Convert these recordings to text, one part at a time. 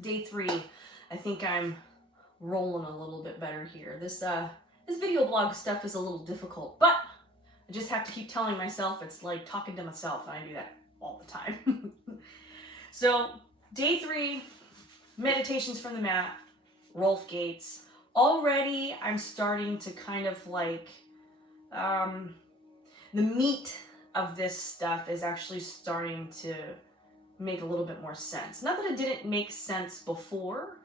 Day 3. I think I'm rolling a little bit better here. This video blog stuff is a little difficult, but I just have to keep telling myself it's like talking to myself, and I do that all the time. So, day 3, meditations from the mat, Rolf Gates. Already, I'm starting to kind of like, the meat of this stuff is actually starting to make a little bit more sense. Not that it didn't make sense before,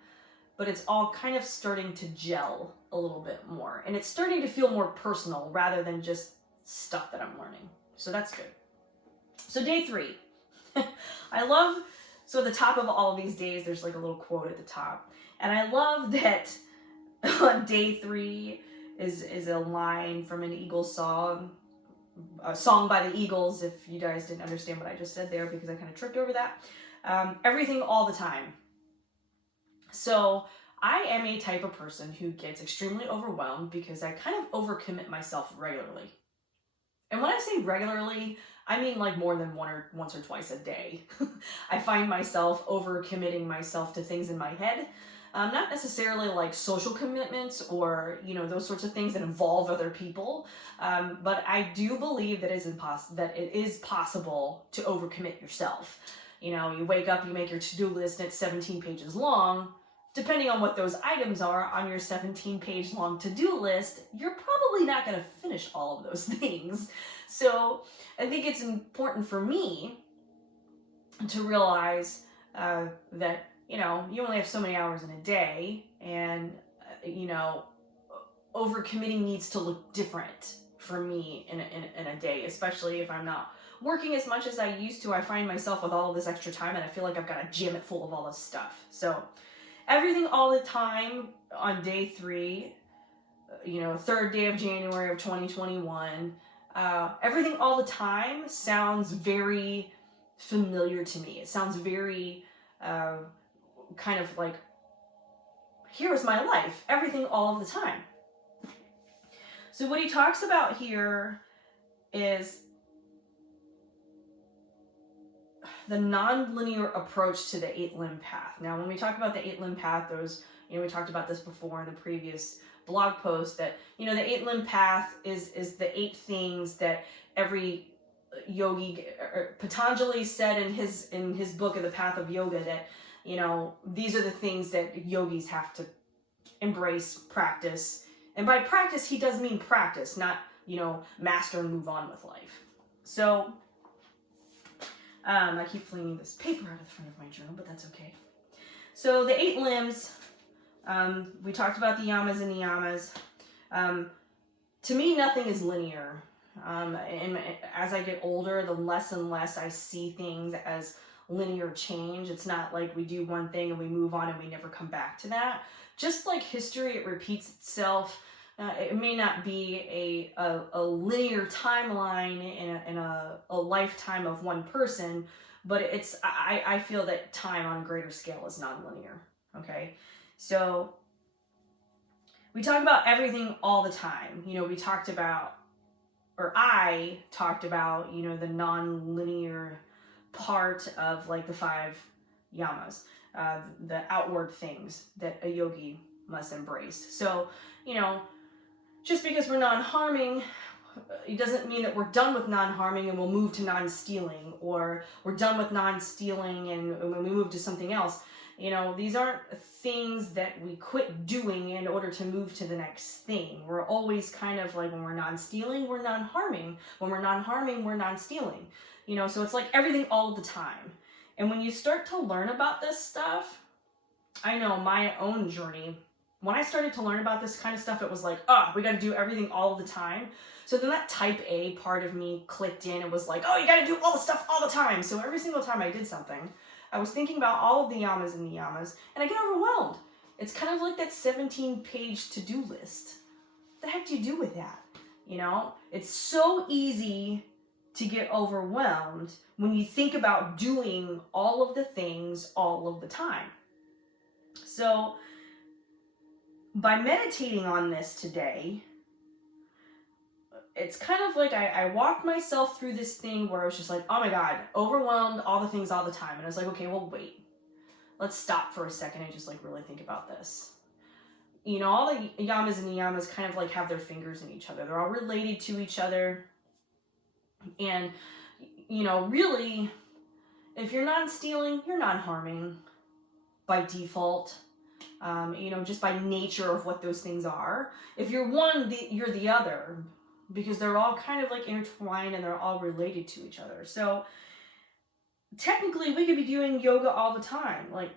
but it's all kind of starting to gel a little bit more. And it's starting to feel more personal rather than just stuff that I'm learning. So that's good. So day 3. I love, so at the top of all of these days, there's like a little quote at the top. And I love that on day 3 is a line from an Eagles song, a song by the Eagles, if you guys didn't understand what I just said there, because I kind of tripped over that. Everything all the time. So I am a type of person who gets extremely overwhelmed because I kind of overcommit myself regularly. And when I say regularly, I mean like more than once or twice a day. I find myself overcommitting myself to things in my head. Not necessarily like social commitments or, those sorts of things that involve other people. But I do believe that it is possible to overcommit yourself. You wake up, you make your to-do list, and it's 17 pages long. Depending on what those items are on your 17-page long to-do list, you're probably not going to finish all of those things. So I think it's important for me to realize that, you only have so many hours in a day, and, overcommitting needs to look different for me in a day, especially if I'm not working as much as I used to. I find myself with all of this extra time, and I feel like I've got to jam it full of all this stuff. So everything all the time on day 3, third day of January of 2021, everything all the time sounds very familiar to me. It sounds very kind of like, here's my life, everything all of the time. So what he talks about here is the non-linear approach to the 8-limb path. Now, when we talk about the 8-limb path, we talked about this before in the previous blog post, that, the 8-limb path is the 8 things that every yogi, Patanjali said in his book of the Path of Yoga, that, these are the things that yogis have to embrace, practice. And by practice, he does mean practice, not, master and move on with life. So, I keep flinging this paper out of the front of my journal, but that's okay. So the 8 limbs, we talked about the yamas and niyamas. To me, nothing is linear. And as I get older, the less and less I see things as linear change. It's not like we do one thing and we move on and we never come back to that. Just like history, it repeats itself. It may not be a linear timeline in a lifetime of one person, but I feel that time on a greater scale is nonlinear. Okay, so we talk about everything all the time. We talked about, or I talked about, the nonlinear part of like the 5 yamas, the outward things that a yogi must embrace. So, just because we're non-harming, it doesn't mean that we're done with non-harming and we'll move to non-stealing, or we're done with non-stealing and when we move to something else. These aren't things that we quit doing in order to move to the next thing. We're always kind of like, when we're non-stealing, we're non-harming. When we're non-harming, we're non-stealing. So it's like everything all the time. And when you start to learn about this stuff, I know my own journey, when I started to learn about this kind of stuff, it was like, we got to do everything all the time. So then that type A part of me clicked in and was like, you got to do all the stuff all the time. So every single time I did something, I was thinking about all of the yamas and niyamas, and I get overwhelmed. It's kind of like that 17-page to-do list. What the heck do you do with that? It's so easy to get overwhelmed when you think about doing all of the things all of the time. So by meditating on this today, it's kind of like I walked myself through this thing where I was just like, oh my God, overwhelmed, all the things all the time. And I was like, okay, well, wait. let's stop for a second and just like really think about this. You know, all the yamas and niyamas kind of like have their fingers in each other. They're all related to each other. And, you know, really, if you're non-stealing, you're non-harming by default. You know, just by nature of what those things are. If you're one, you're the other, because they're all kind of like intertwined and they're all related to each other. So technically we could be doing yoga all the time, like,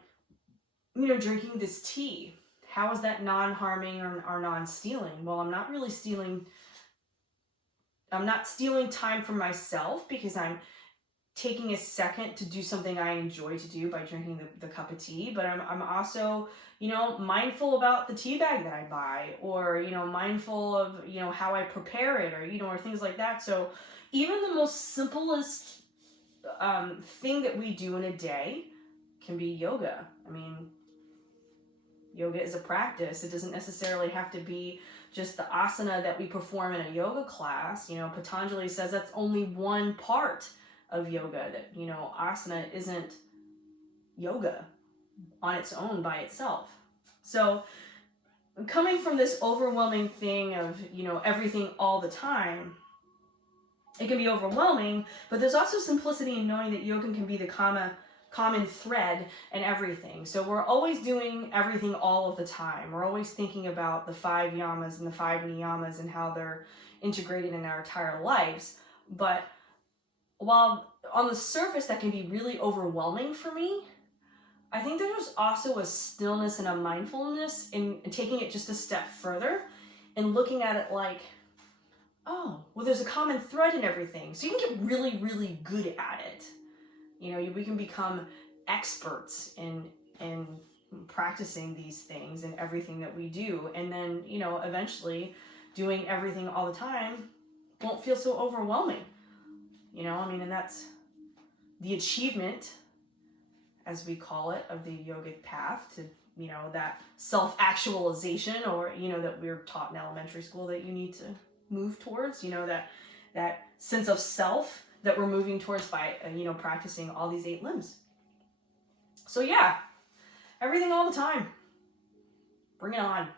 you know, drinking this tea. How is that non-harming or non-stealing? Well, I'm not really stealing. I'm not stealing time from myself because I'm taking a second to do something I enjoy to do by drinking the cup of tea, but I'm also, you know, mindful about the tea bag that I buy, or, you know, mindful of, you know, how I prepare it, or, you know, or things like that. So even the most simplest thing that we do in a day can be yoga. I mean, yoga is a practice. It doesn't necessarily have to be just the asana that we perform in a yoga class. You know, Patanjali says that's only one part of yoga, that, you know, asana isn't yoga on its own by itself. So coming from this overwhelming thing of, you know, everything all the time, it can be overwhelming, but there's also simplicity in knowing that yoga can be the common thread in everything. So we're always doing everything all of the time. We're always thinking about the 5 yamas and the 5 niyamas and how they're integrated in our entire lives. But while on the surface that can be really overwhelming for me, I think there's also a stillness and a mindfulness in taking it just a step further and looking at it like, oh, well, there's a common thread in everything. So you can get really, really good at it. You know, we can become experts in practicing these things and everything that we do. And then, you know, eventually doing everything all the time won't feel so overwhelming. You know, I mean, and that's the achievement, as we call it, of the yogic path to, you know, that self-actualization, or, you know, that we're taught in elementary school that you need to move towards, you know, that sense of self that we're moving towards by, you know, practicing all these 8 limbs. So yeah, everything all the time. Bring it on.